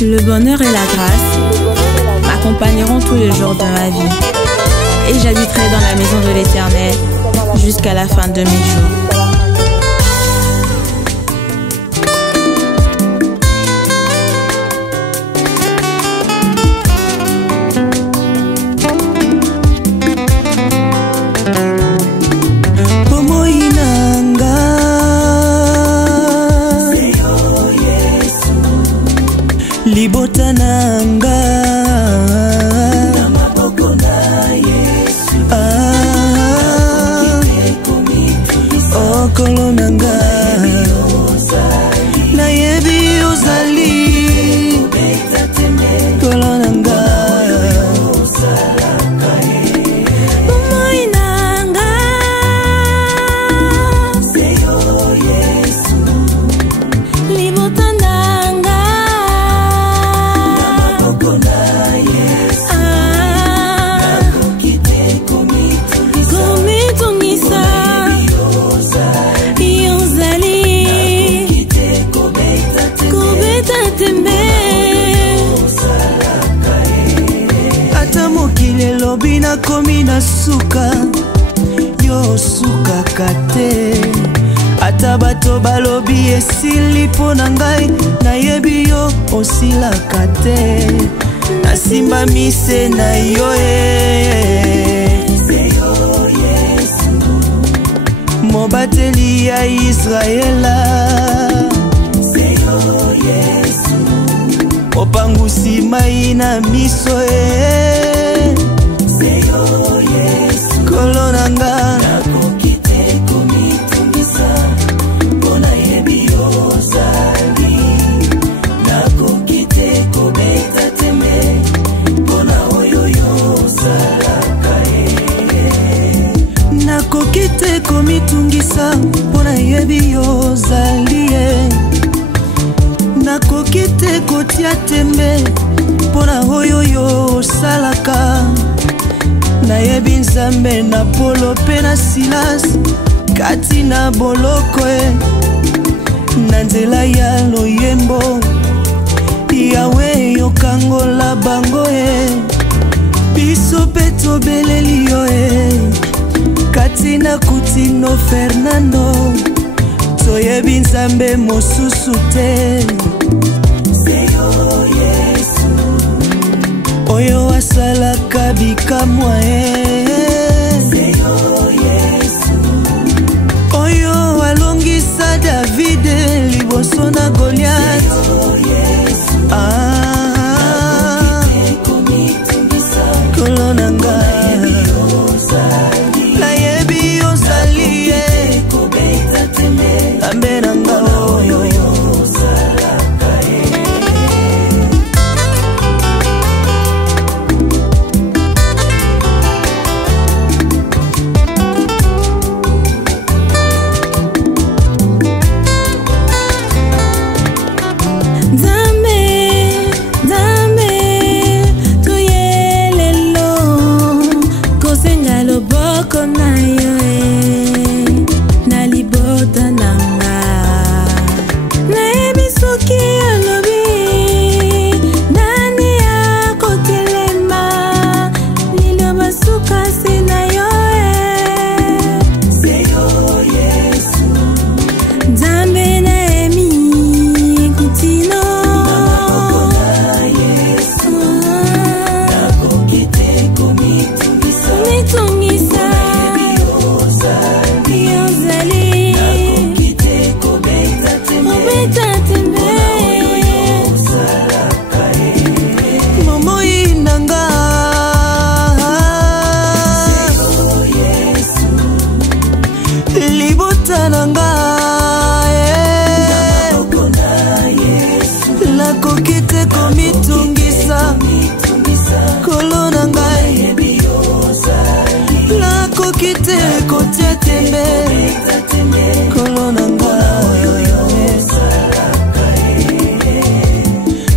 Le bonheur et la grâce m'accompagneront tous les jours de ma vie, et j'habiterai dans la maison de l'Éternel jusqu'à la fin de mes jours. Libota nanga na maboko na Yesu okolo nanga na yebi ozali kolo nanga Bina komi na suka yo suka kate ata bato balobi esili pona ngai na yebi yo osila kate nasimba mise na yo Seyo Yesu mobateli ya Israela Seyo Yesu opangusi mai na miso Seyo Yesu kolo nanga nakokite komitungisa mpona yebi ozali nakokite kobeta tembe mpona oyo yosalaka nakokite komitungisa mpona yebi ozali nakokite kotia tembe mpona oyo yosalaka nayebi nzambe na Polo pe na Silas kati na boloko na nzela ya loyembo Yawe yokangola bango biso pe tobeleli yo kati na Kutino Fernando toyebi nzambe mosusu te Seyo Yesu oyo asalaka bikamwa Seyo Yesu oyo alongisa David liboso na Goliath Seyo Yesu kolo nanga nayebi ozali ambe nanga oyo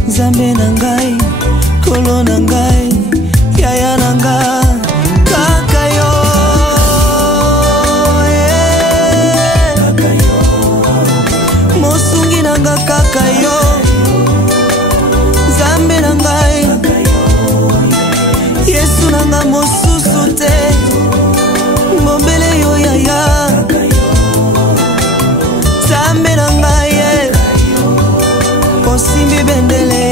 Zambe nangai, kolo nangai, yaya nanga, kakayo, mosungi nanga kakayo, nanga mosusu te ngombele yo yaya Zambe na ngai osimbi bendele